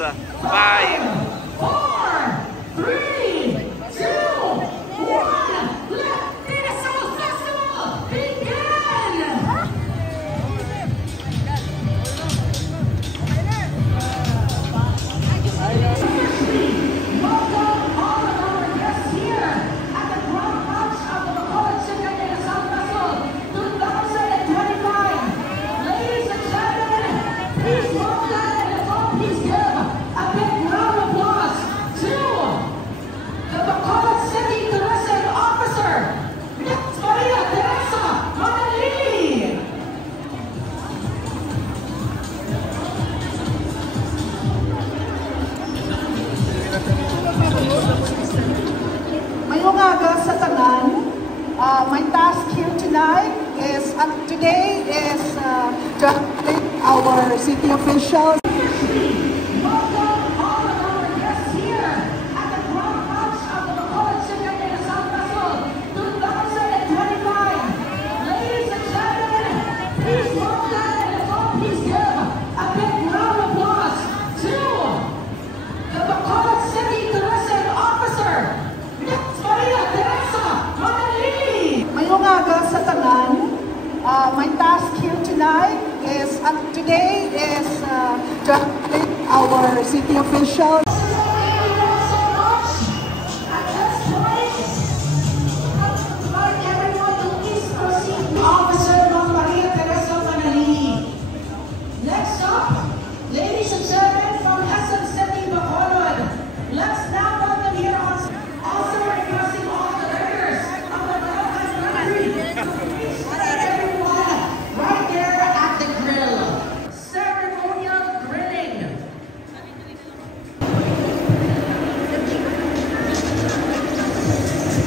5, 4, 3, 2, 1. Let Pinasol Festival begin! Welcome all of our guests here at the Grand March of the Bacolod Chicken in San Festival 2025. Ladies and gentlemen, please welcome and please give a big round of applause to the Bacolod City Tourism Officer, Miss Maria Teresa Manalili. Mayong aga sa tanan. My task here tonight is, today is to update our city officials. Welcome all of our guests here at the Grand March of the Bacolod Chicken in San Festival 2025. Ladies and gentlemen, please welcome and please give a big round of applause to the Bacolod City Tourism Officer, Miss Maria Teresa Manalili. Mayong aga sa tanan. My task here tonight is, today is to update our city officials. Officer Maria Teresa Manalili. Next up, ladies and gentlemen from SM City, Bacolod. Let's now welcome here also requesting all the leaders of the Bacolod country to please let everyone right there at the grill. Ceremonial grilling.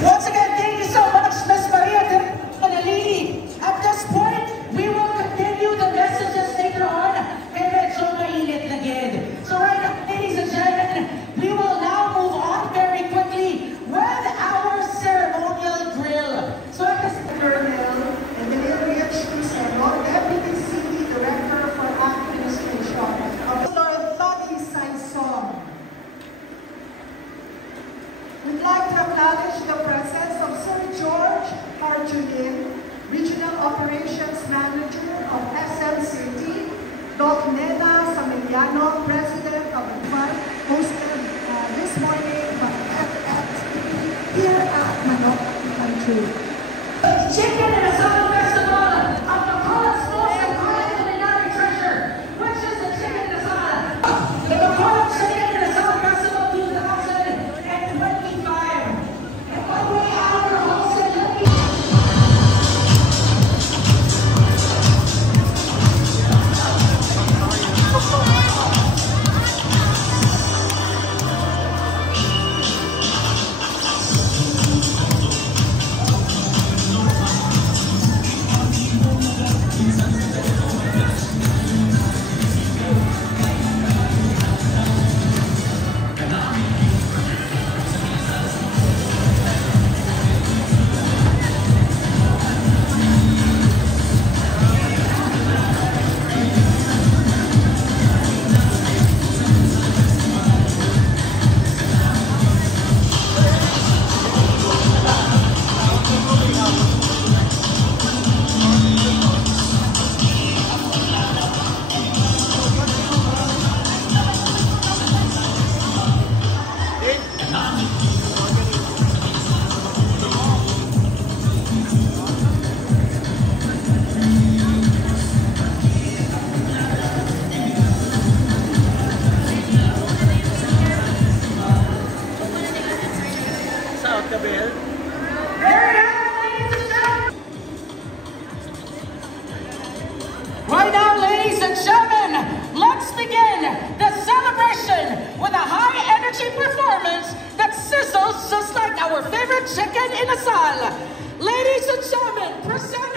Once again, thank you so much, Miss Maria Teresa Manalili. At this point, we will continue the messages later on and medyo mainit na gid. So right now, ladies and gentlemen, we will now move on very quickly with our ceremonial grill. So at this Colonel Emilio Cruzero, Deputy City Director for Administration, Lord thought he sang song. We'd like to acknowledge the presence of Sir George Harjunin, Regional Operations Manager of SM City, Doc Nena Samiliano, President of the fund, hosted this morning by FFTV here at Manok Country. Chicken in a Summer Festival of the Bacolod's most iconic culinary treasure, which is the chicken in a Summer. The Bacolod Chicken in a Summer Festival 2025. And by the way, our host and right now, ladies and gentlemen, let's begin the celebration with a high-energy performance that sizzles just like our favorite chicken in a sal. Ladies and gentlemen, present